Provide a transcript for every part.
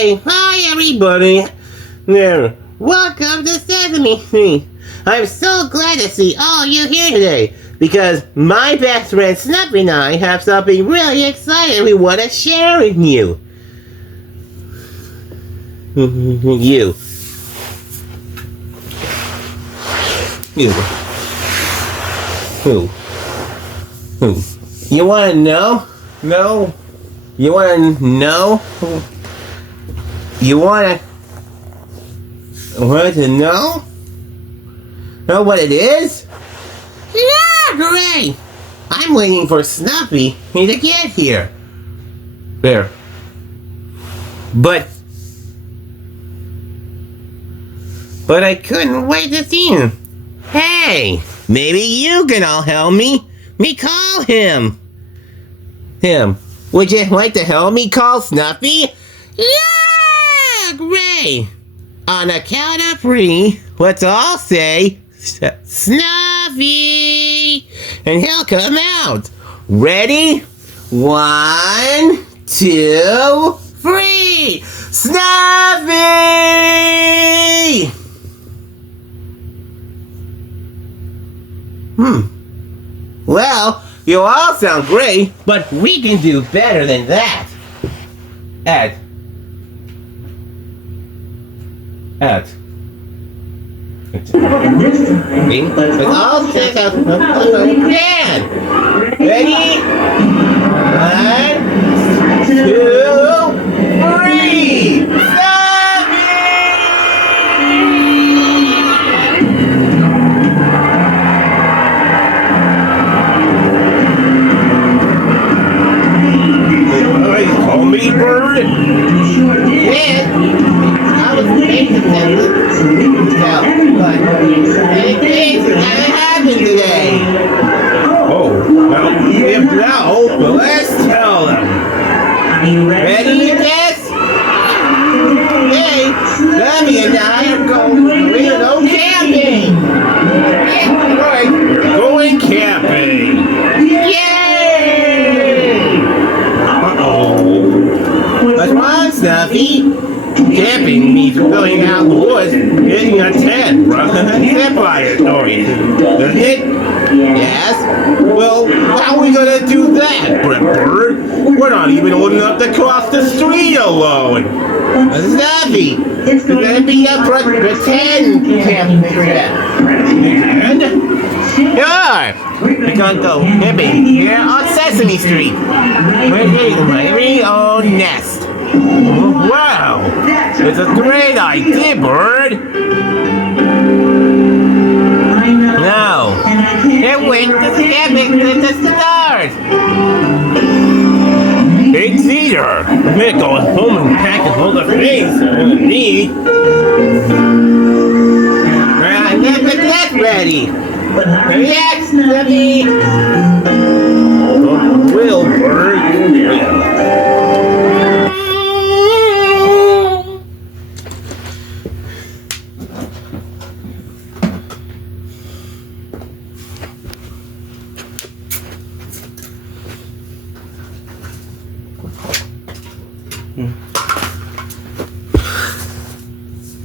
Hi everybody! There, welcome to Sesame. I'm so glad to see all you here today, because my best friend Snuffy and I have something really exciting we want to share with you. You. Who? You want to know? No? You want to know? You want to know? Know what it is? Yeah, great! I'm waiting for Snuffy to get here. There. But I couldn't wait to see him. Hey, maybe you can all help me. Me call him. Would you like to help me call Snuffy? Yeah, great. On the count of 3, let's all say Snuffy, and he'll come out. Ready? 1, 2, 3. Snuffy! Well, you all sound great, but we can do better than that. Let's all check out the plan. Ready? 1, 2, 3. Me bird? Yeah, I was paying attention to tell, but anything's gonna happen today. Oh, well, if now, well, let's tell them. Ready, guys? Hey, Sammy and I are going camping. Yeah, right, we're going camping. Come on, Snuffy. Camping means going out in the woods, hitting a tent, running campfire stories, doesn't it? Yes? Well, how are we gonna do that, Bird? We're not even old enough to cross the street alone. Snuffy, it's gonna be a pretend camping trip. And? Sure! We're gonna go camping here on Sesame Street. We're getting my very own nest. Wow! It's a great idea, Bird! Now, can't wait to camping to the stars! Hey, Cedar! I'm gonna go home and pack and hold the things I'm gonna need. Right, get the nest ready! Yes, Snuffy! Will, Bird!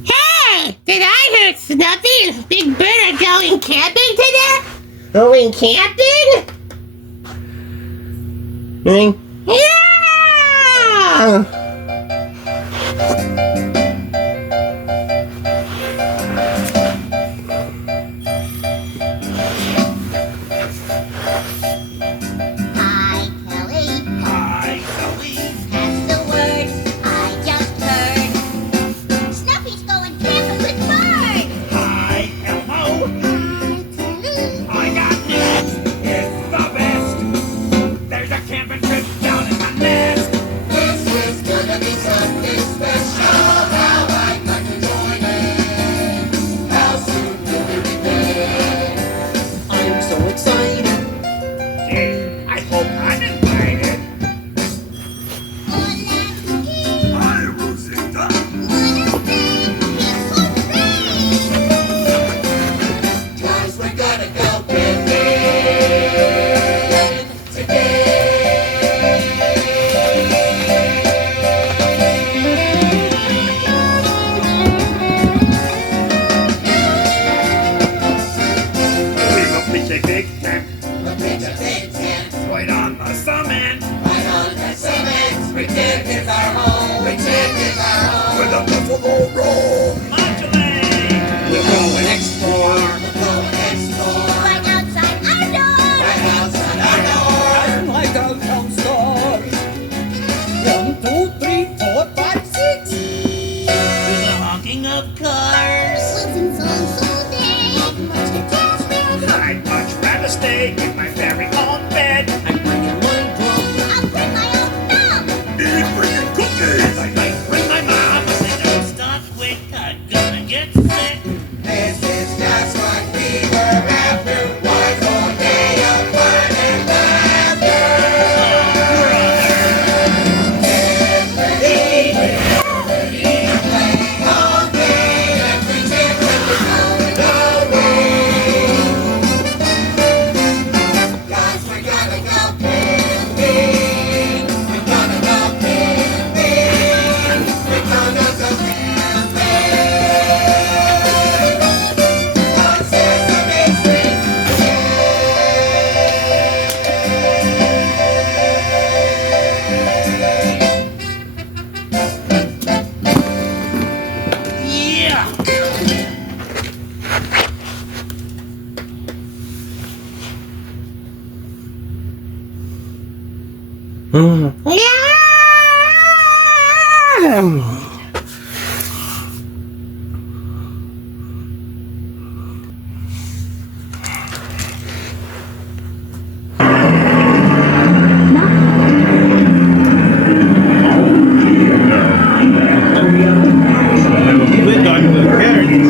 Hey! Did I hear Snuffy and Big Bird are going camping today? Going camping? Yeah! our home. The tent is our home. Where the buffalo roam. Modulate. We're going next door. We're going next door. Right outside our door. Right outside our door. And like our town stars. 1, 2, 3, 4, 5, 6. To the honking of cars. Listen songs all day. Much to test with. I'd much rather stay in my very own bed. I'm bringing my drum. I'll bring my own dog. He's bringing cookies. I might bring my mom. But they don't stop quick. I'm gonna get sick. This is just what we were after. One whole day of fun and laughter. All day, every day when we're going away. 'Cause we're gonna go camping. We're gonna go camping. We're gonna go camping. On Sesame Street. Yeah. We're going to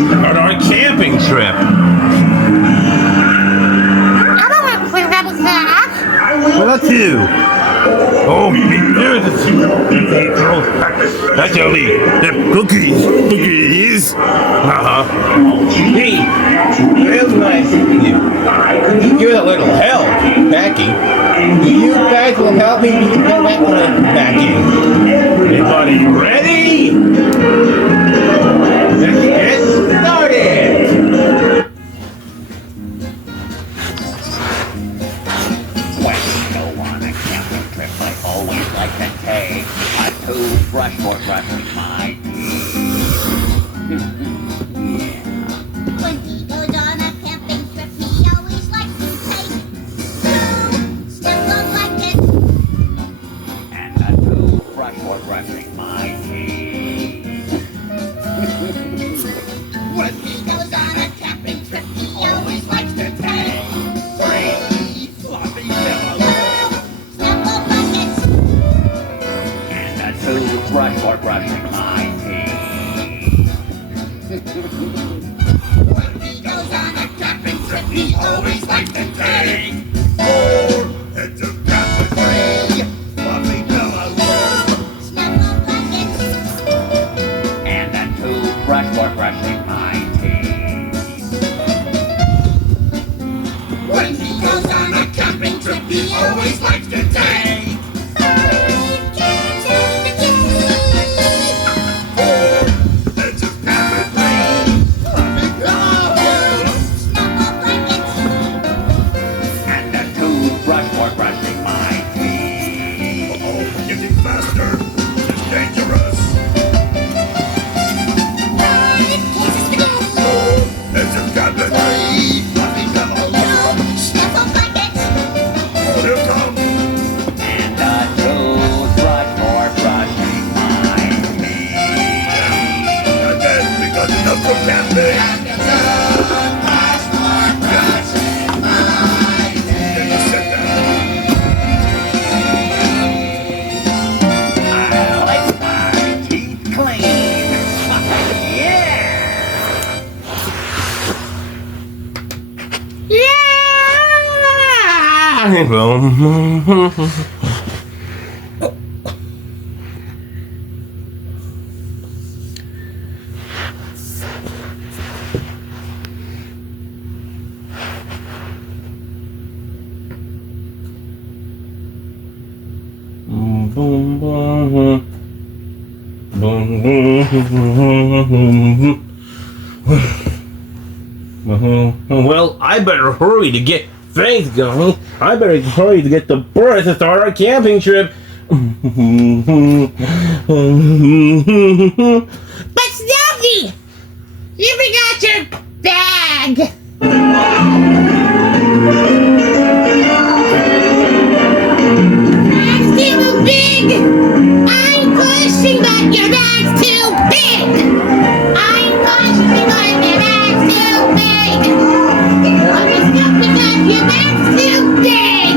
get on our camping trip. I don't want to play rabbit that. Well, that's you. Oh, there's the two. That's only the cookies. Cookies. Hey, feels nice seeing you. You're a little help, Becky. You guys will help me get back to the backing. Everybody ready? Let's get started. When we go on a camping trip, I always like to take a toothbrush for brushing my teeth. When he goes on a camping trip, he always likes to take 2 snuggle blankets. And a toothbrush for brushing my teeth. When he goes on a camping trip, he always likes to take 3 fluffy pillows. 2 snuggle blankets. And a toothbrush for brushing my teeth. When he goes on a camping trip, he always likes to take 4 heads of tapestry. Fluffy pillows. Snuggle blankets. And a toothbrush for brushing my teeth. When he goes on a camping trip, he always likes to take 5 cans and a key. 4 heads of tapestry. Fluffy pillows. Snuggle blankets. And a toothbrush for brushing my teeth. Oh, getting faster. It's dangerous. 5 cans of spaghetti. 4 heads of tapestry. Fluffy pillows. 2 snuggle blankets. Here come. And a toothbrush for brushing my teeth. And then we got enough for camping. And it's toothbrush for brushing my teeth. Then you sit down. I like my teeth clean. Yeah! Well, I better hurry to get things going. I better hurry to get the birds to start our camping trip. But Snuffy, you forgot your bag. Bag's too big. I'm pushing, but your bag's too big. I'm pushing, but your bag's too big. I'm just Snuffy, but your bag's too big.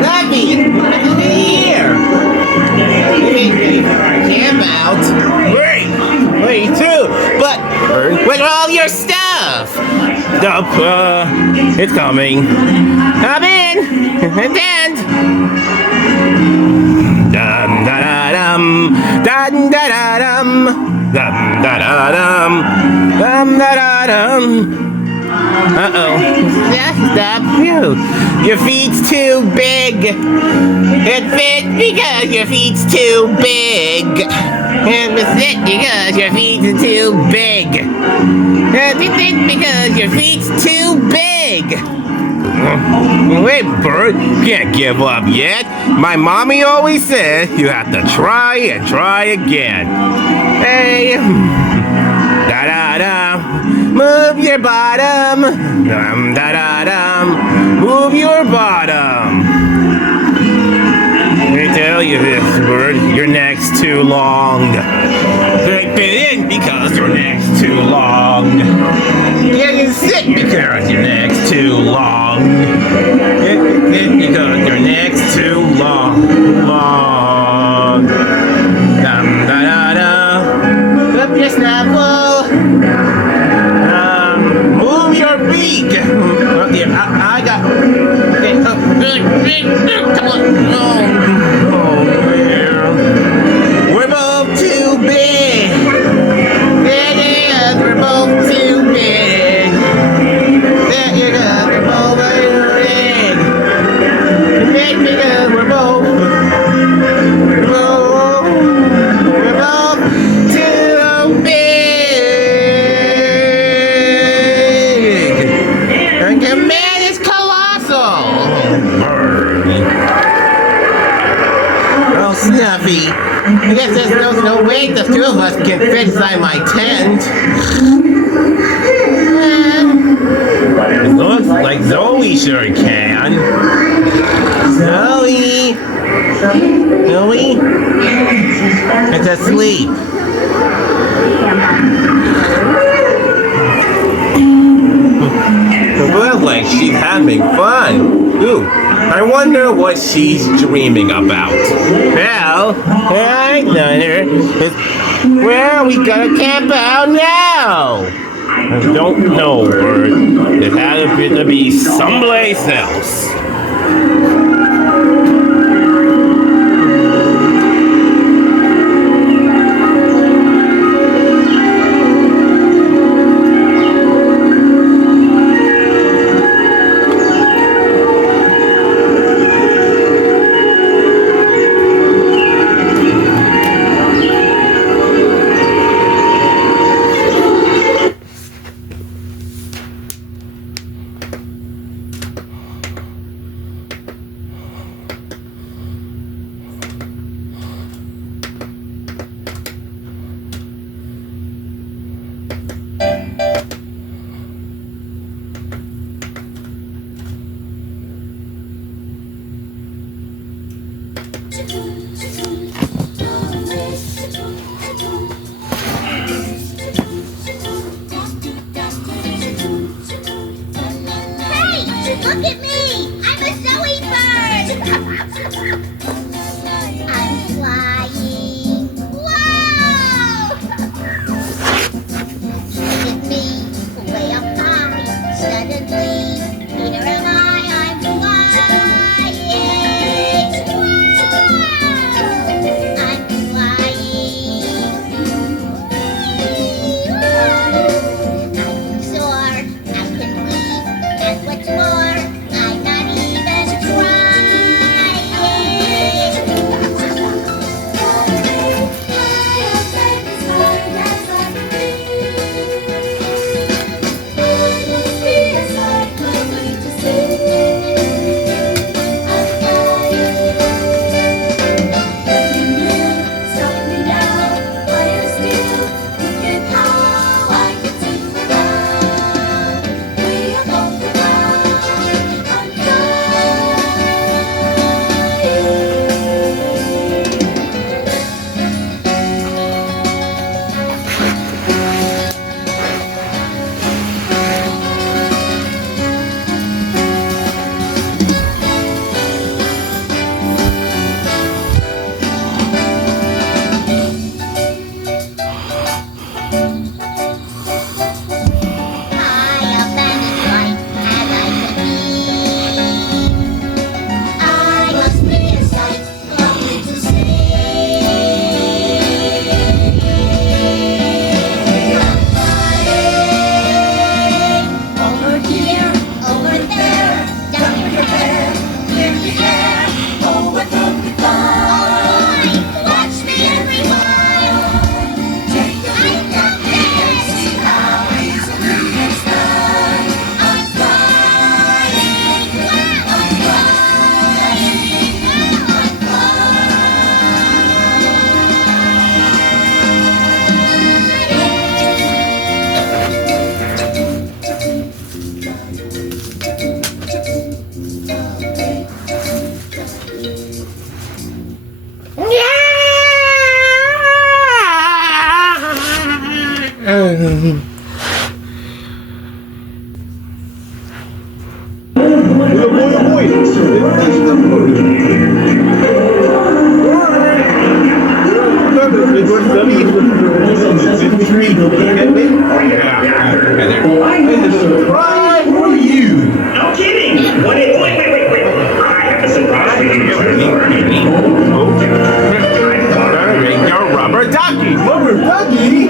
Snuffy, what's in here? Maybe camp out. Great, me too. But where's all your stuff? It's coming. Come in. Attend. Dum da da dum, dum da da dum, dum da da dum, dum da da dum. Uh-oh. Stop you. Your feet's too big. It fits because your feet's too big. It fits because your feet's too big. It fits because your feet's too big. Wait, Bert, can't give up yet. My mommy always said you have to try and try again. Hey, da-da-da, move your bottom. Dum-da-da-dum, move your bottom. Let me tell you this, Bert, your neck's too long. Fit in because your neck's too long. Getting sick because your neck's too long. Get because your neck's too long. Long. Dum da da da. Up your snaffle. Move your beak. Oh, dear, I got. Okay, come on. Oh, dear. We're both too big. It is. We're both too big. There you go. We're both too big. Big because we're both too big. And command is colossal. Oh, Snuffy. I guess there's no way the two of us can fit inside my tent. It looks like Zoe sure can. Zoe! Zoe? It's asleep. It looks like she's having fun. Ooh, I wonder what she's dreaming about. Well, I wonder, where are we gonna camp out now? I don't know, Bert. It had to be someplace else. Surprise for you! No kidding! Wait. I have a surprise for you. Your rubber ducky! Rubber ducky?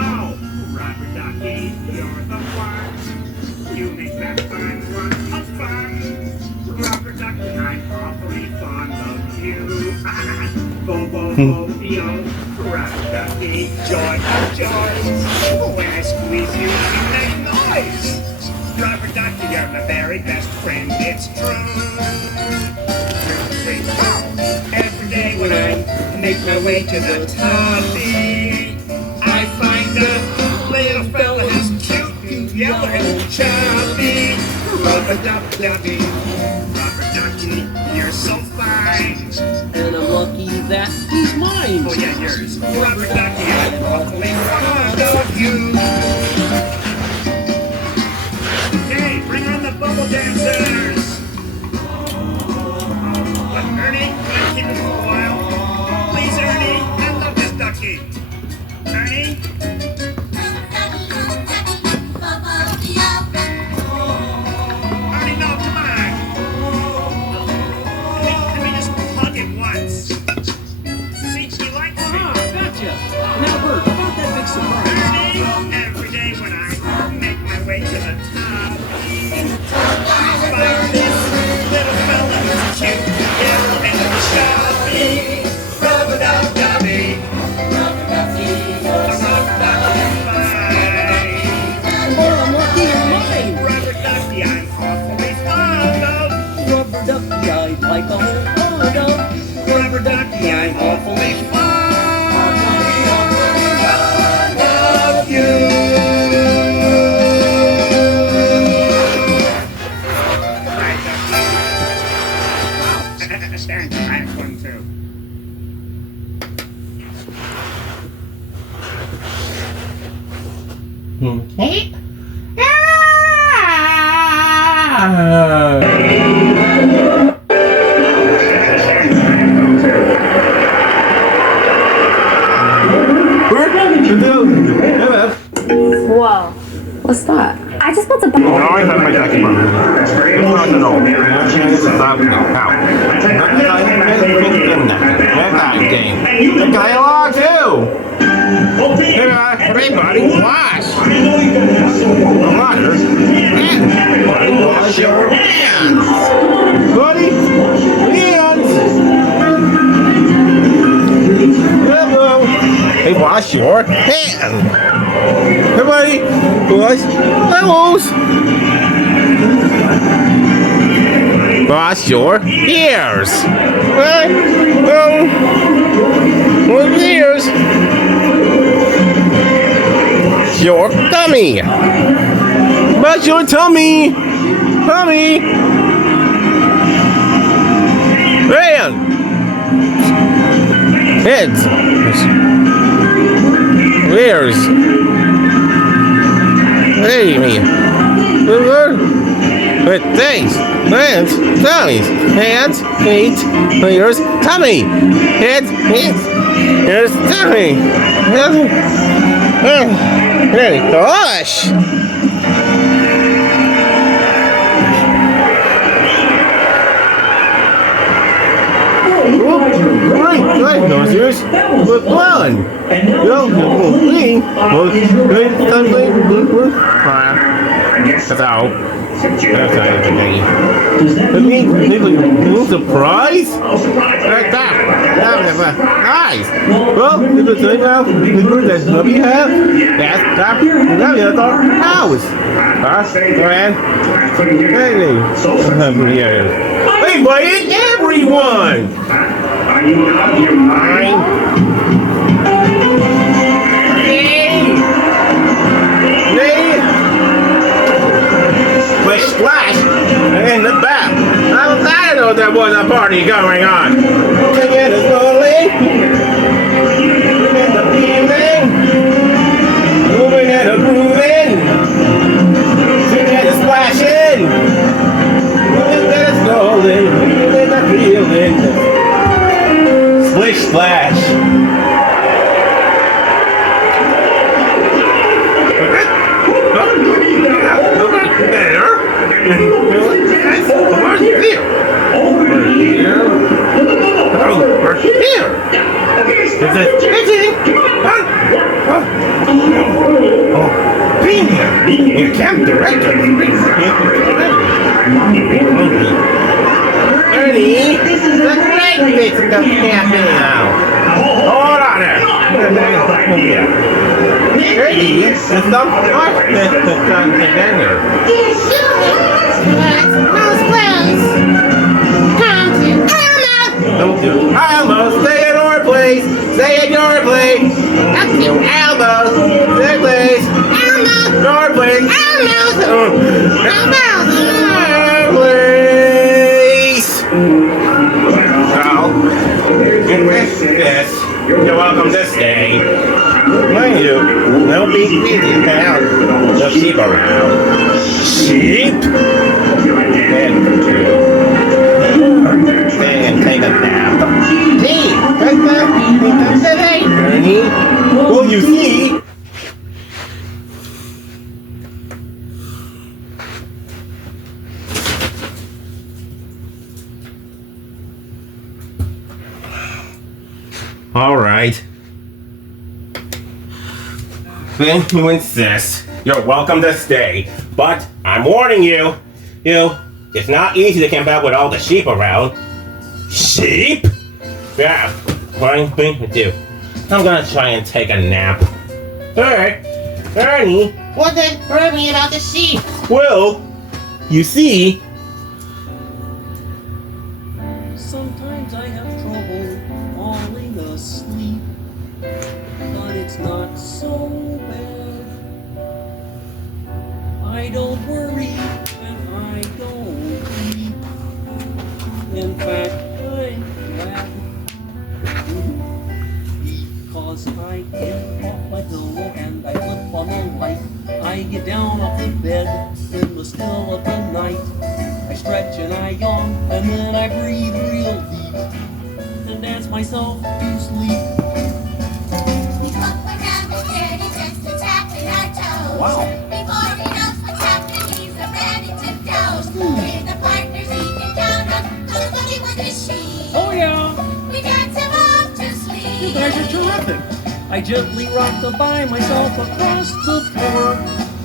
Oh, rubber ducky, you're the one. You make that fun run of fun. Rubber ducky, I'm awfully fond of you. Bo-bo-bo-yo. Rubber ducky, joy of joys. When I squeeze you, you make noise. Rubber ducky, you're my very best friend, it's true. Every day when I make my way to the toppy, I find a little fella who's cute and yellow and chubby. Rubber ducky, you're so fine. And I'm lucky that he's mine. Oh yeah, yours. Rubber ducky, I'm awfully fond of you. Hey, bring on the bubble dancers. What, Ernie? Can I keep him for a while? Please, Ernie, I love this ducky. Ernie? Ernie, no, come on. Let me just hug it once. See, she likes me. Gotcha. Now, Bert, about that big surprise. Ernie, every day when I make my way to the top, I find this little fella who's cute, yellow, and chubby. Rub-a-dub-dubby. Oh, I'm lucky you're mine. Rubber ducky, I'm awfully fond of. Rubber ducky, I'd like a whole pond of. Rubber ducky, I'm awfully fond of you. Right, ducky. Stand, I have one too. Okay. Whoa. What's that? I just built a I always have my ducky bun. No. Game. Dialogue too. Hey, buddy, wash. Water. Buddy, wash your hands. Buddy, hands. Hello. Hey, wash your hands. Hey, buddy, wash those. Wash your ears. Right? With ears. Your tummy. But your tummy. Tummy. Man. Heads. Ears. Hey, me. With things. Hands, tummies, hands, feet, ears, tummy, heads, ears, tummy. Hey, gosh! Right, those ears with one. That's out. That's surprise? Like that. Nice. Well, this is the now. The group that we have. That's that. Now we have our house. Man. Hey, buddy, everyone. Are you out of your mind? Splash, splash. party going on. Together slowly. Moving the feeling. Moving and a grooving. Together splashing. Moving and a slowly. Moving the feeling. Splish splash. There. Over here. Over here. Over here. Is it? Oh, Pina, you camp director. Ernie, the great bits of camping now. Hold on there. Ernie, there's some harshness to come together. Don't do Elmo, stay in your place. Stay in your place. Don't do Elmo, stay in place. Elmo, your place. Elmo, your place. Well, in this, you're welcome to stay. Mind you, no big busy about the sheep around. Sheep? And take a nap. Hey, what's today, Ernie? Well, you see. All right. Then you insist. You're welcome to stay, but I'm warning you. It's not easy to camp out with all the sheep around. Sheep? Yeah, fine with you. I'm gonna try and take a nap. Alright, Ernie. What then hurt me about the sheep? Well, you see. Sometimes I have trouble falling asleep, but it's not so bad. I don't worry and I don't weep. In fact, I'm glad because I get off my pillow and I flip on the light. I get down off the bed in the still of the night. I stretch and I yawn and then I breathe real deep and dance myself to sleep. We look around the dirty just to tapping our toes. Wow. Before he knows what's happening, he's ready to doze. We're the partners he can count on, cause buddy with his sheep. Oh yeah, We dance him off to you sleep. guys are terrific. I gently rock by myself across the floor.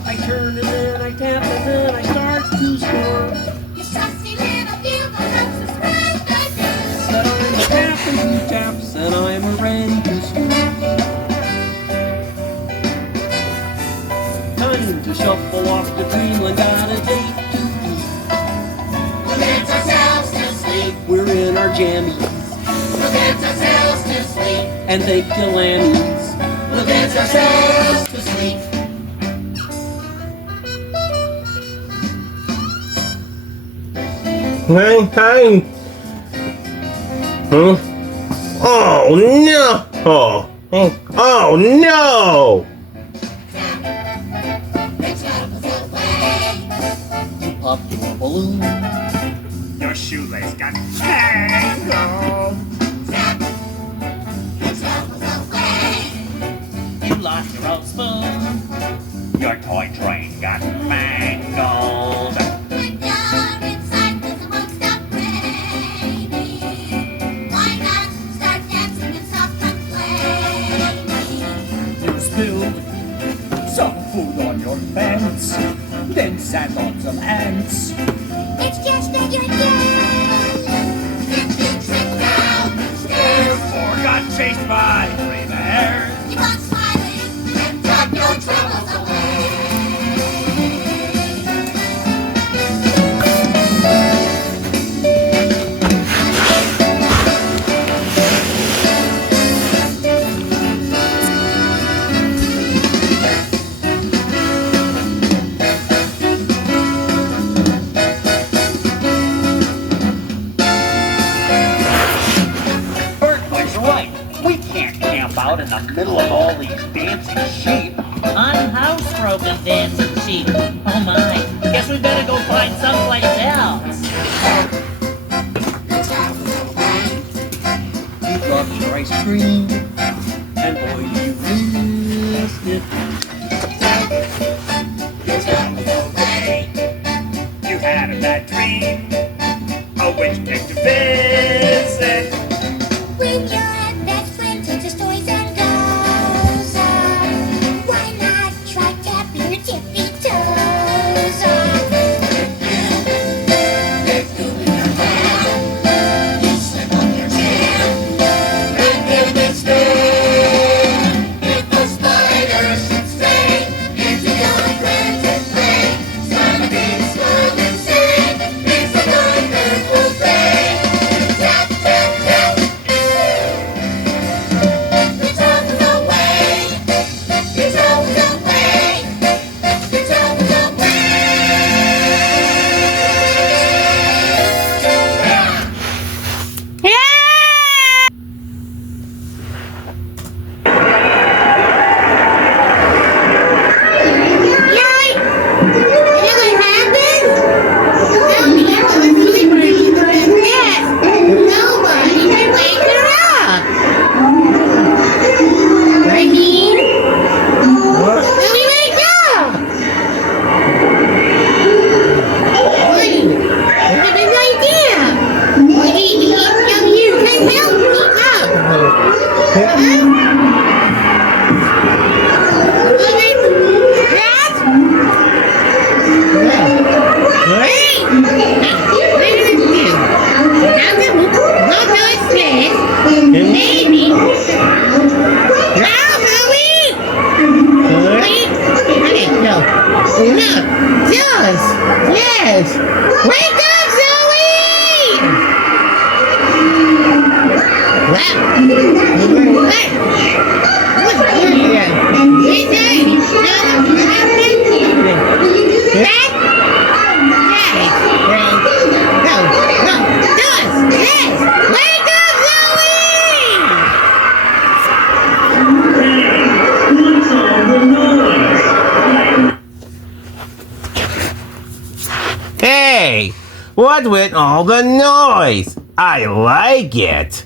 I turn and then I tap and then I start to snore. His trusty little bugle helps us spread the news. But I'm a tap and two taps and I'm ready to snooze. Time to shuffle off to dreamland, got a date to keep. We'll dance ourselves to sleep. We're in our jammies We'll dance ourselves to sleep. and take the lammies. We'll dance ourselves to sleep. Time. Huh? Oh no! Oh no! The trouble's away. You pop your balloon. Your shoelace got tangled. The trouble's away. You lost your old spoon. Your toy train got mangled. When you're inside 'cause it won't stop raining, why not start dancing and stop complaining? You spilled some food on your pants. Then sat lots of ants. It's just that you're dead. If you trip down the stairs, Or got chased by 3 bears. keep on smiling and drop your troubles away. sheep. Unhousebroken dancing sheep. Oh my, guess we better go find someplace else. You got your ice cream, and boy, you missed it. You had a bad dream. A witch came to visit. When your best friend takes his toys and goes on, why not try tapping your tippy toes on? You slip on your jam. And if it's good, if the spiders should stay into your frantic play, smile and be smile and say, it's a wonderful day. Tap, tap, tap. It's always away. It's always away. It's always away. Yes! Wake up, Hey! What with all the noise? I like it.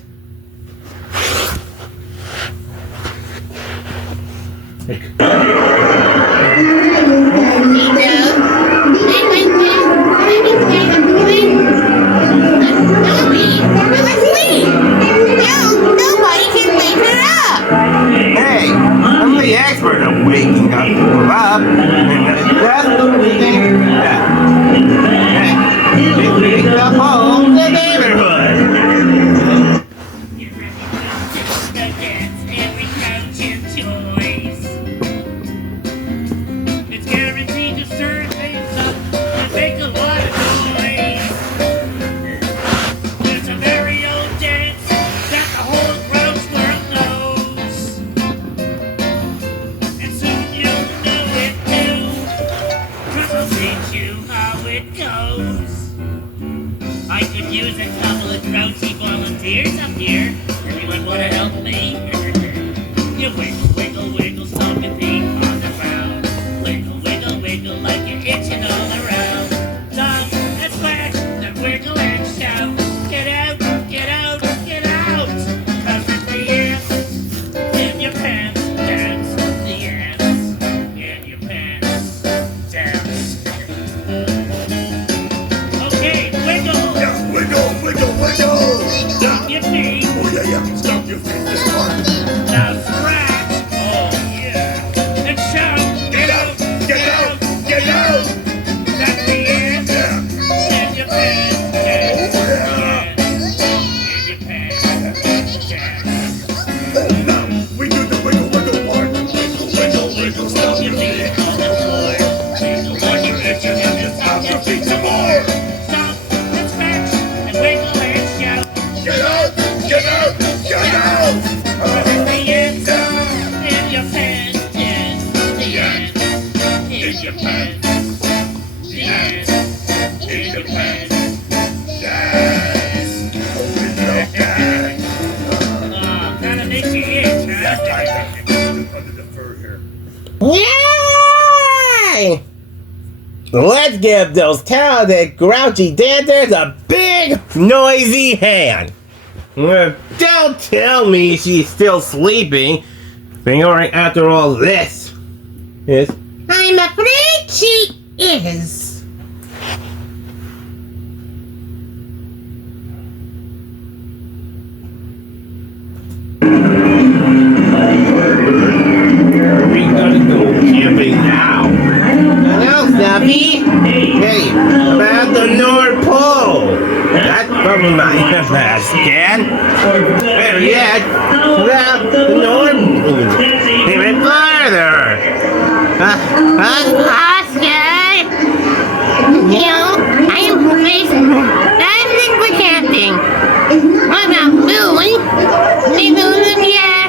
Hey, I'm the expert at waking up people up, and that's the reason that we wake up all the neighborhood. It's guaranteed to stir things up and make a lot of noise. It's a very old dance that the whole gross world knows. And soon you'll know it too, 'cause I'll teach you how it goes. I could use a couple of grouchy volunteers up here. Anyone wanna help me? You wiggle, wiggle, wiggle, stomp your feet on the ground. Wiggle, wiggle, wiggle like you're itching all around. Stomp and splash, then wiggle and shout. Get out, get out, get out. 'Cause it's the ants in your pants. Dance, the ants in your pants. Dance. Okay, wiggle. Yeah, wiggle, wiggle, wiggle. Stomp your feet. Oh yeah, yeah. Stomp your feet this part. Now scratch. Oh yeah. And shout. Get out, get out, get out. That's the ants. Yeah. In your pants. Dance. Oh yeah. In your pants. Dance. Now we do the wiggle, wiggle part. Wiggle, wiggle, wiggle. Stomp your feet. On the floor. Wiggle, Like you're itching and you stomp your feet some more. stomp and scratch and wiggle and shout. Get out, get out, get out. That's the ants. In your pants. Dance. The ants. In your pants. The ants. In your pants. Yes. Oh, kinda makes you itch, huh? Just under the fur here. Yay! Let's give those talented grouchy dancers a big noisy hand. Don't tell me she's still sleeping. Figuring after all this is. I'm afraid she is. We gotta go camping now. Hello, Snuffy. Hey, about the North Pole. That's probably my last scan. Better yet, about the North Pole. Even farther. Oscar! You know, I am replacing everything for camping. What about Louie? Maybe Louie, yeah.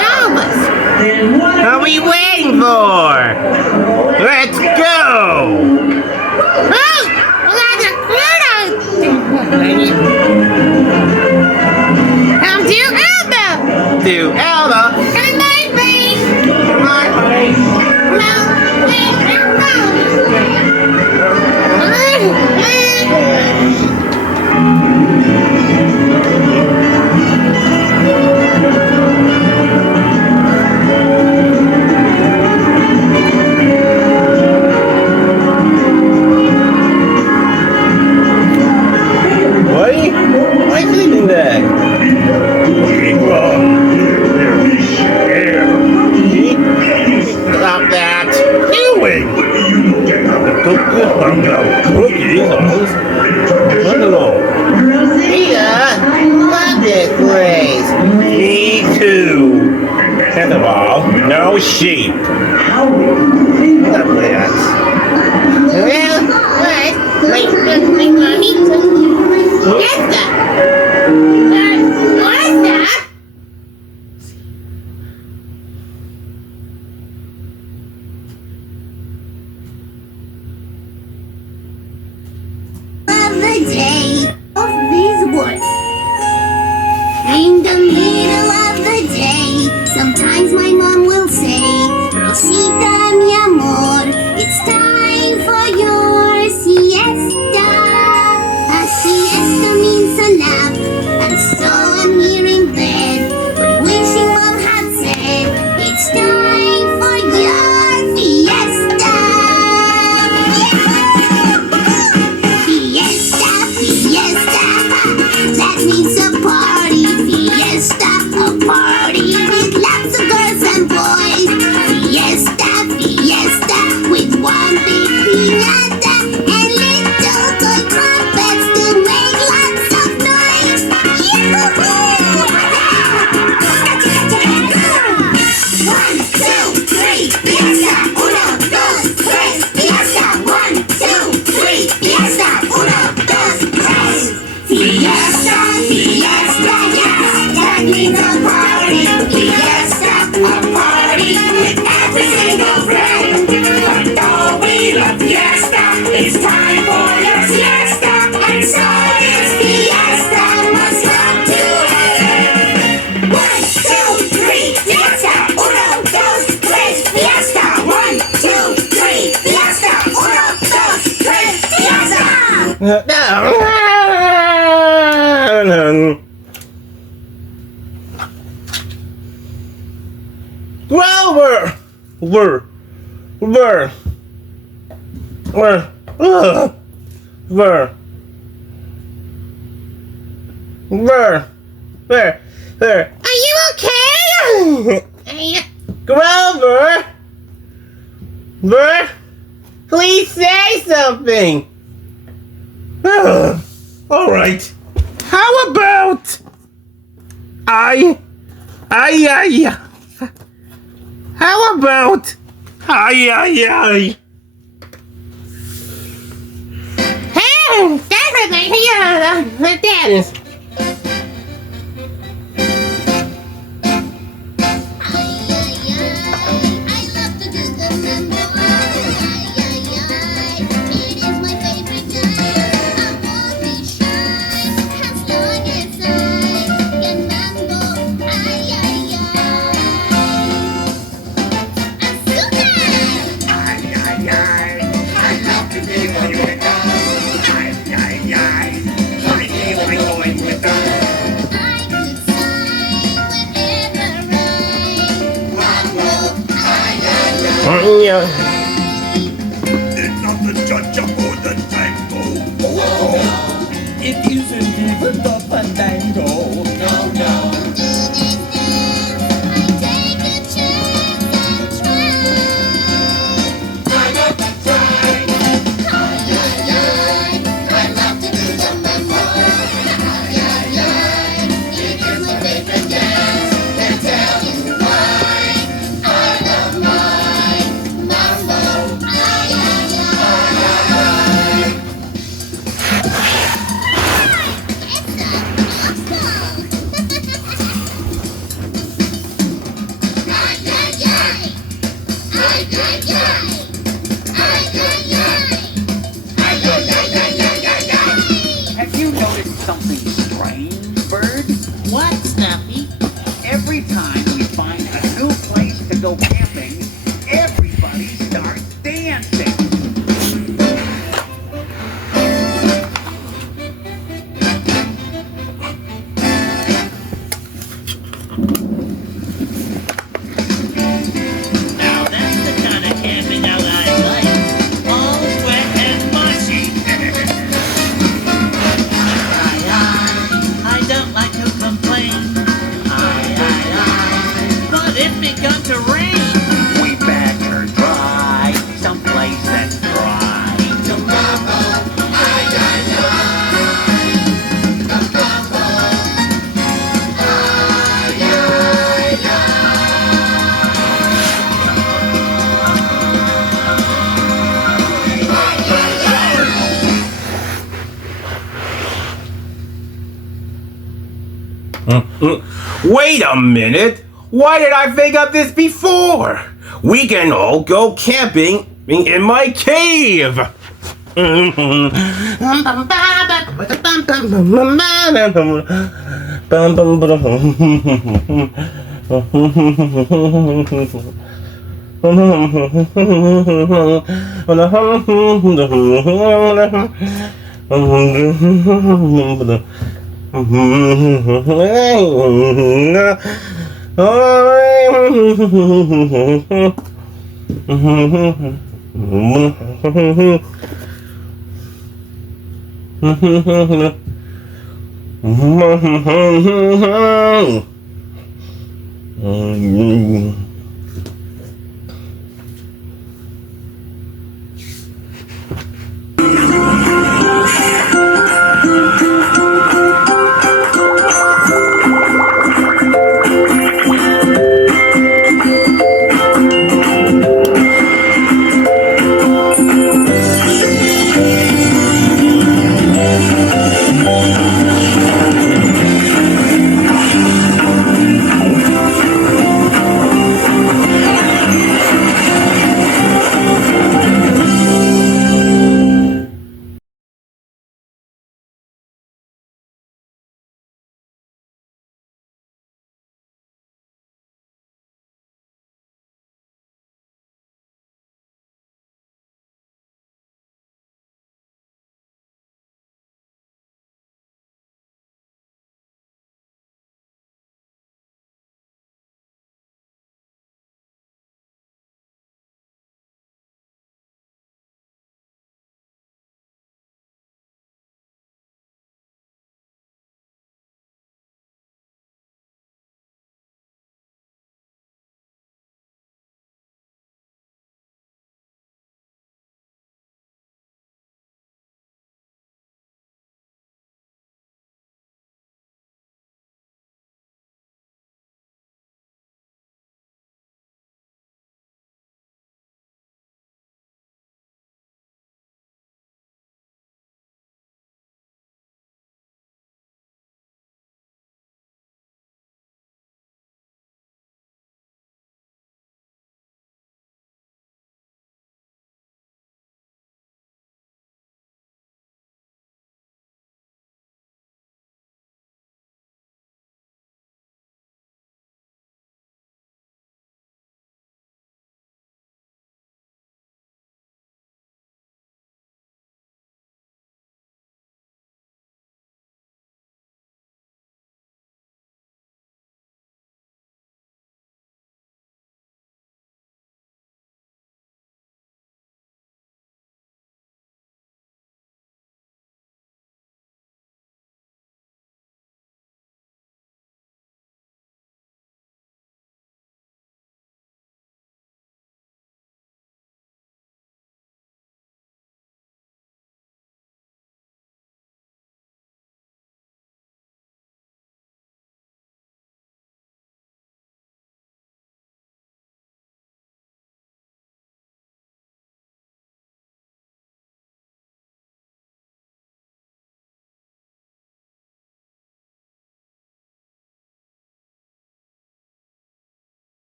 Elvis, what are we waiting for? Let's go! Oh, that's a kudos! Come to Elba! To Elba! Come my face! My face! No, wait, Why sleeping there? Stop that! Doing! Cookies? I don't know. Rita, I love this place. Me too. First of all, no sheep. Love that. Well, what? My mommy took What's that? What's that? Of the day of these words. In the middle of the day, sometimes my mom will say, Rosita, mi amor, it's time for your siesta. A siesta means a nap, and so I'm here in bed. But wishing mom had said, it's time for your fiesta. Fiesta, fiesta, that means a party. Fiesta, a party with lots of girls and boys. Fiesta, fiesta, with one big piñata and little toy trumpets to make lots of noise. One, two, three, fiesta. Uno, dos, tres, fiesta. One, two, three, fiesta. Uno, dos, tres. Fiesta, fiesta, yes, that means a party. Fiesta, a party with every single friend. But though we love fiesta, it's time for your siesta. And so this fiesta must come to an end. One, two, three, fiesta. Uno, dos, tres, fiesta. One, two, three, fiesta. Uno, dos, tres, fiesta. Grover! Are you okay? Grover! Please say something! Alright. How about How about Hey, that's a good idea. Dance. I love to do the mambo. It is my favorite time. I won't be shy as long as I Yeah. Did not the judge aboard the tango? Oh, it isn't even the fandango. No, no. Have you noticed something strange, Bird? What, Snuffy? Every time we find a new place to go camping, everybody starts dancing. Now that's the kind of camping out I like. All wet and mushy. I don't like to complain. But it's begun to rain. We better try someplace that's dry. Wait a minute! Why did I think of this before? We can all go camping in my cave!